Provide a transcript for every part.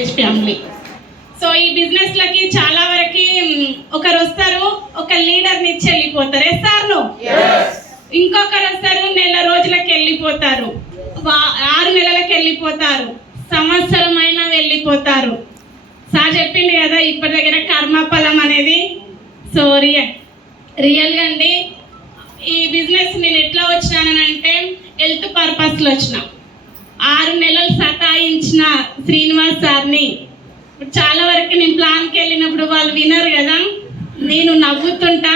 Venkatesh family. So ఈ బిజినెస్లకి చాలా వరకు ఒకరు వస్తారు, ఒక లీడర్ని ఇచ్చి వెళ్ళిపోతారు. ఎస్ఆర్ను ఇంకొకరు వస్తారు, నెల రోజులకి వెళ్ళిపోతారు, 6 నెలలకు వెళ్ళిపోతారు, సంవత్సరం అయినా వెళ్ళిపోతారు. సార్ చెప్పింది కదా ఇప్పటి దగ్గర కర్మఫలం అనేది. సో రియల్గా అండి ఈ బిజినెస్ నేను ఎట్లా వచ్చినానంటే హెల్త్ పర్పస్లో వచ్చిన. 6 నెలలు సతాయించిన శ్రీనివాస్ సార్ని. చాలా వరకు నేను ప్లాన్కి వెళ్ళినప్పుడు వాళ్ళు వినరు కదా, నేను నవ్వుతుంటా.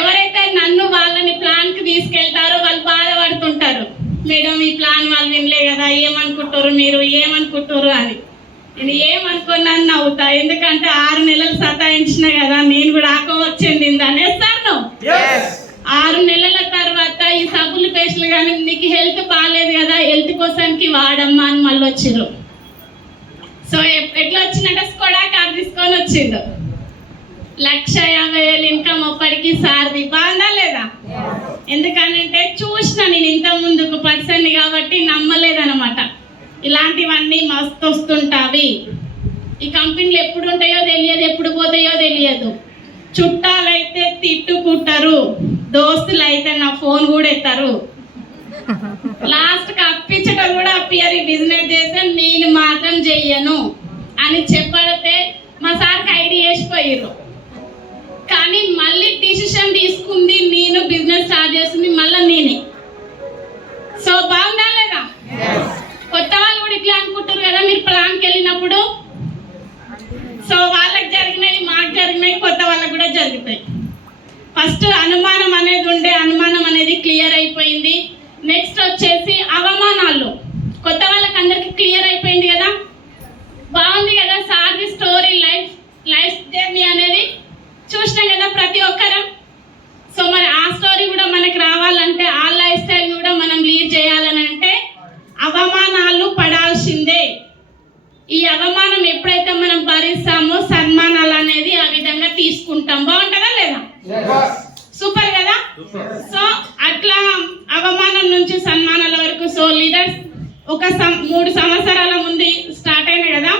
ఎవరైతే నన్ను వాళ్ళని ప్లాన్కి తీసుకెళ్తారో వాళ్ళు బాధపడుతుంటారు, మేడం ఈ ప్లాన్ వాళ్ళు వినలే కదా, ఏమనుకుంటారు మీరు, ఏమనుకుంటారు అని. నేను ఏమనుకున్నాను నవ్వుతా, ఎందుకంటే 6 నెలలు సతాయించిన కదా, నేను కూడా ఆకవచ్చు చెందిందని. సార్ 6 నెలల తర్వాత ఈ సబ్బులు పేస్టులు కానీ నీకు హెల్త్ బాగాలేదు కదా, హెల్త్ కోసానికి వాడమ్మా అని మళ్ళీ వచ్చిర్రు. సో ఎట్లా వచ్చిందంటే స్కోడా కార్ తీసుకొని వచ్చిండు. 1,50,000 ఇన్కమ్ అప్పటికి సార్ది. బాగుందా లేదా? ఎందుకనంటే చూసిన నేను ఇంత ముందుకు పర్సన్ కాబట్టి నమ్మలేదన్నమాట. ఇలాంటివన్నీ మస్తు వస్తుంటావి. ఈ కంపెనీలు ఎప్పుడు ఉంటాయో తెలియదు, ఎప్పుడు పోతాయో తెలియదు. చుట్టాలైతే తిట్టుకుంటారు, దోస్తులు అయితే నా ఫోన్ కూడా ఎత్తారు. లాస్ట్కి అప్పించడం కూడా అప్పియరు. బిజినెస్ చేస్తే నేను మాత్రం చెయ్యను అని చెప్పడితే మా సార్కి ఐడియా వేసిపోయారు. కానీ మళ్ళీ డిసిషన్ తీసుకుంది నేను, బిజినెస్ స్టార్ట్ చేస్తుంది మళ్ళీ నేనే. సో బాగుందా లేదా? కొత్త వాళ్ళు కూడా ఇట్లా అనుకుంటారు కదా మీరు ప్లాన్కి వెళ్ళినప్పుడు. సో వాళ్ళకి జరిగినాయి, మాకు జరిగినాయి, కొత్త వాళ్ళకి కూడా జరుగుతాయి. ఫస్ట్ అనుమానం అనేది ఉండే, అనుమానం అనేది క్లియర్ అయిపోయింది. నెక్స్ట్ వచ్చేసి అవమానాలు. కొత్త వాళ్ళకి అందరికి క్లియర్ అయిపోయింది కదా, బాగుంది కదా. సార్ది స్టోరీ లైఫ్ జర్నీ అనేది చూసినాం కదా ప్రతి ఒక్కరం. సో మరి ఆ స్టోరీ కూడా మనకి రావాలంటే, ఆ లైఫ్ స్టైల్ కూడా మనం లీడ్ చేయాలని అంటే అవమానాలు పడాల్సిందే. ఈ అవమానం ఎప్పుడైతే మనం భరిస్తామో సన్మానాలు అనేది ఆ విధంగా తీసుకుంటాం. బాగుంటుందా లేదా? సూపర్ కదా. సో అట్లా అవమానం నుంచి సన్మానాల వరకు. సో లీడర్స్ ఒక 3 సంవత్సరాల ముందు స్టార్ట్ అయినా కదా,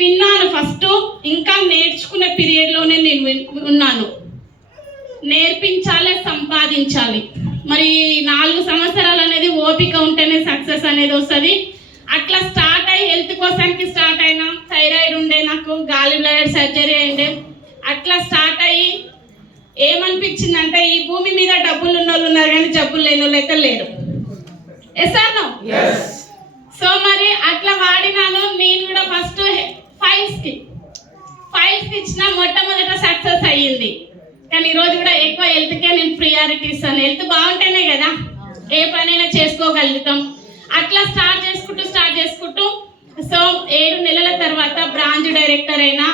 విన్నాను ఫస్ట్. ఇంకా నేర్చుకునే పీరియడ్లోనే నేను ఉన్నాను. నేర్పించాలి, సంపాదించాలి. మరి 4 సంవత్సరాలు అనేది ఓపిక ఉంటేనే సక్సెస్ అనేది వస్తుంది. అట్లా స్టార్ట్ అయ్యి హెల్త్ కోసానికి స్టార్ట్ అయినా. థైరాయిడ్ ఉండే నాకు, గాలి బ్లాడర్ సర్జరీ అయిండే. అట్లా స్టార్ట్ అయ్యి ఏమనిపించిందంటే ఈ భూమి మీద డబ్బులు ఉన్న వాళ్ళు ఉన్నారు కానీ జబ్బులు లేని వాళ్ళు అయితే లేరు. ఎస్ఆర్నో? సో మరి అట్లా వాడినాను నేను కూడా. ఫస్ట్ ఫైల్స్కి ఇచ్చిన మొట్టమొదట సక్సెస్ అయ్యింది. కానీ ఈరోజు కూడా ఎక్కువ హెల్త్కే నేను ప్రియారిటీ ఇస్తాను. హెల్త్ బాగుంటేనే కదా ఏ పనైనా చేసుకోగలుగుతాం. అట్లా స్టార్ట్ చేసుకుంటూ సో 7 నెలల తర్వాత బ్రాంచ్ డైరెక్టర్ అయినా.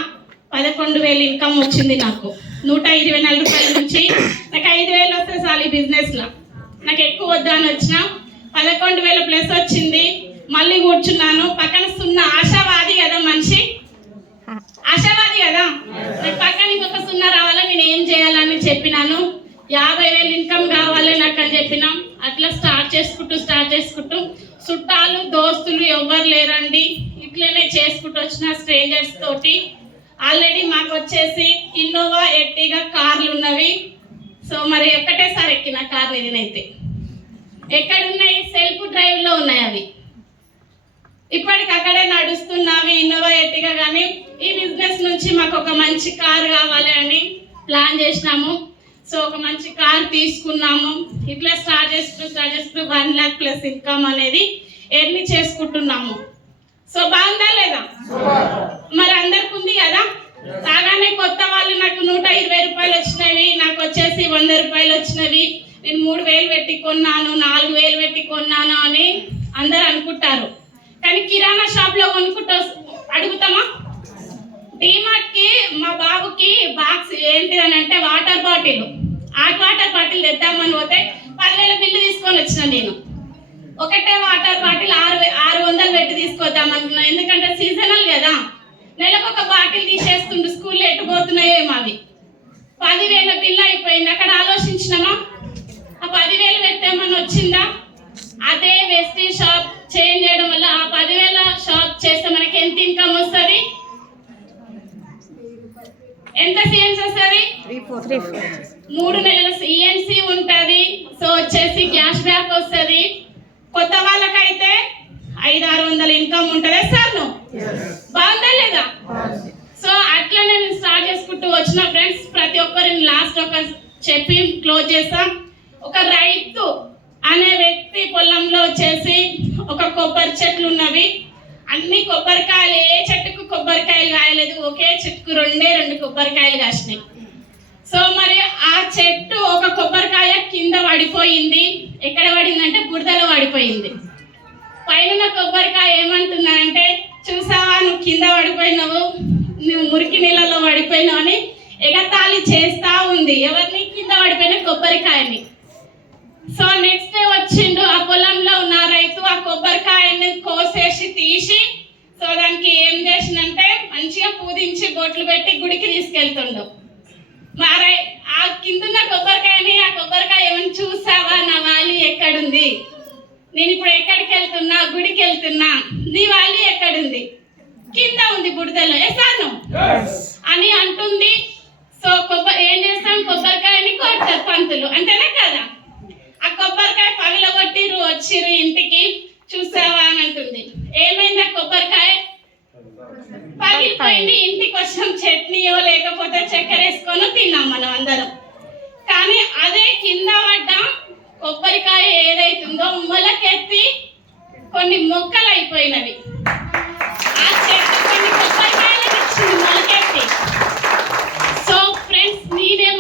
11,000 ఇన్కమ్ వచ్చింది నాకు. 124 రూపాయల నుంచి నాకు 5,000 వస్తే చాలు ఈ బిజినెస్లో. నాకు ఎక్కువ వద్దని వచ్చిన 11,000 ప్లస్ వచ్చింది. మళ్ళీ కూర్చున్నాను. పక్కన సున్నా ఆశావాది కదా మనిషి, ఆశావాది కదా. పక్కన ఇంకొక సున్నా రావాలని నేను ఏం చేయాలని చెప్పినాను. 50,000 ఇన్కమ్ కావాలి నాకు అని చెప్పినాం. అట్లా స్టార్ట్ చేసుకుంటూ చుట్టాలు దోస్తులు ఎవ్వరు లేరండి. ఇట్లనే చేసుకుంటూ వచ్చిన స్ట్రేంజర్స్ తోటి. ఆల్రెడీ మాకు వచ్చేసి ఇన్నోవా, ఎర్టిగా కార్లు ఉన్నవి. సో మరి ఒక్కటేసారి ఎక్కిన కార్ నేనైతే. ఎక్కడున్నాయి? సెల్ఫ్ డ్రైవ్లో ఉన్నాయి అవి. ఇప్పటికి అక్కడే నడుస్తున్నవి ఇన్నోవా, ఎర్టిగా. కానీ ఈ బిజినెస్ నుంచి మాకు ఒక మంచి కార్ కావాలి అని ప్లాన్ చేసినాము. సో ఒక మంచి కార్ తీసుకున్నాము. ఇట్లా స్టార్ట్ చేస్తూ 1 lakh ప్లస్ ఇన్కమ్ అనేది ఎర్ని చేసుకుంటున్నాము. సో బాగుందా లేదా? మరి అందరికి ఉంది కదా. రాగానే కొత్త వాళ్ళు నాకు 120 రూపాయలు వచ్చినవి, నాకు వచ్చేసి 100 రూపాయలు వచ్చినవి. నేను 3,000 పెట్టి కొన్నాను, 4,000 పెట్టి కొన్నాను అని అందరు అనుకుంటారు. కానీ కిరాణా షాప్లో కొనుక్కుంటూ అడుగుతామా? డీమార్ట్కి మా బాబుకి బాక్స్ ఏంటిదని అంటే water bottle, hot water bottle తెద్దామని పోతే 10,000 బిల్లు తీసుకొని వచ్చిన నేను. ఒకటే వాటర్ బాటిల్ 600 పెట్టి తీసుకొద్దాం అనుకున్నాను. ఎందుకంటే సీజనల్ కదా, నెలకు ఒక బాటిల్ తీసేస్తుండు. స్కూల్లో ఎట్టుపోతున్నాయో ఏమో అవి. 10,000 బిల్లు అయిపోయింది. అక్కడ ఆలోచించినామా? ఆ 10,000 పెడితే ఏమన్నా వచ్చిందా? అదే వెస్టీ షాప్ చేంజ్ చేయడం వల్ల ఆ 10,000 షాప్ చేస్తే మనకి ఎంత ఇన్కమ్ వస్తుంది, ఎంత సిఎన్సీ వస్తుంది? 3 నెలల సిఎన్సీ ఉంటుంది. సో వచ్చేసి క్యాష్ బ్యాక్ వస్తుంది. కొత్త వాళ్ళకైతే 500-600 ఇన్కమ్ ఉంటుంది సార్. బాగుందా లేదా? సో అట్లా నేను స్టార్ట్ చేసుకుంటూ వచ్చిన ఫ్రెండ్స్. ప్రతి ఒక్కరిని లాస్ట్ ఒక చెప్పి క్లోజ్ చేస్తాం. ఒక రైతు అనే వ్యక్తి పొలంలో వచ్చేసి ఒక కొబ్బరి చెట్లు ఉన్నవి. అన్ని కొబ్బరికాయలు, ఏ చెట్టుకు కొబ్బరికాయలు కాయలేదు, ఒకే చెట్టుకు 2 కొబ్బరికాయలు కాసినాయి. సో మరి ఆ చెట్టు ఒక కొబ్బరికాయ కింద పడిపోయింది. ఎక్కడ పడిందంటే బురదలో పడిపోయింది. పైన కొబ్బరికాయ ఏమంటున్నానంటే, చూసావా నువ్వు కింద పడిపోయినావు, నువ్వు మురికి నీళ్ళలో పడిపోయినావు అని ఎగతాళి చేస్తా ఉంది. ఎవరిని? కింద పడిపోయిన కొబ్బరికాయని. సో నెక్స్ట్ డే వచ్చిండు ఆ పొలంలో ఉన్న రైతు ఆ కొబ్బరికాయని కోసేసి తీసి, సో దానికి ఏం చేసిందంటే మంచిగా పూజించి బొట్లు పెట్టి గుడికి తీసుకెళ్తుండు. మరి ఆ కిందున్న కొబ్బరికాయని, ఆ కొబ్బరికాయ ఏమని చూసావా, నా వాలి ఎక్కడుంది, నేను ఇప్పుడు ఎక్కడికి వెళ్తున్నా, గుడికి వెళ్తున్నా, నీ వాలి ఎక్కడుంది? కింద ఉంది బుడదలో. ఎసాను అని అంటుంది. సో ఏం చేస్తాం, కొబ్బరికాయని కొడతారు పంతులు, అంతేనా కదా? ఆ కొబ్బరికాయ పగలగొట్టిరు, వచ్చిరు ఇంటికి, చూసావా అని అంటుంది. ఏమైంది? ఆ కొబ్బరికాయ పగిలిపోయింది. ఇంటికి వచ్చిన చట్నీయో లేకపోతే చక్కెర వేసుకొని తిన్నాం మనం అందరం. కానీ అదే కింద పడ్డ కొబ్బరికాయ ఏదైతుందో మొలకెత్తి కొన్ని మొక్కలు అయిపోయినవి.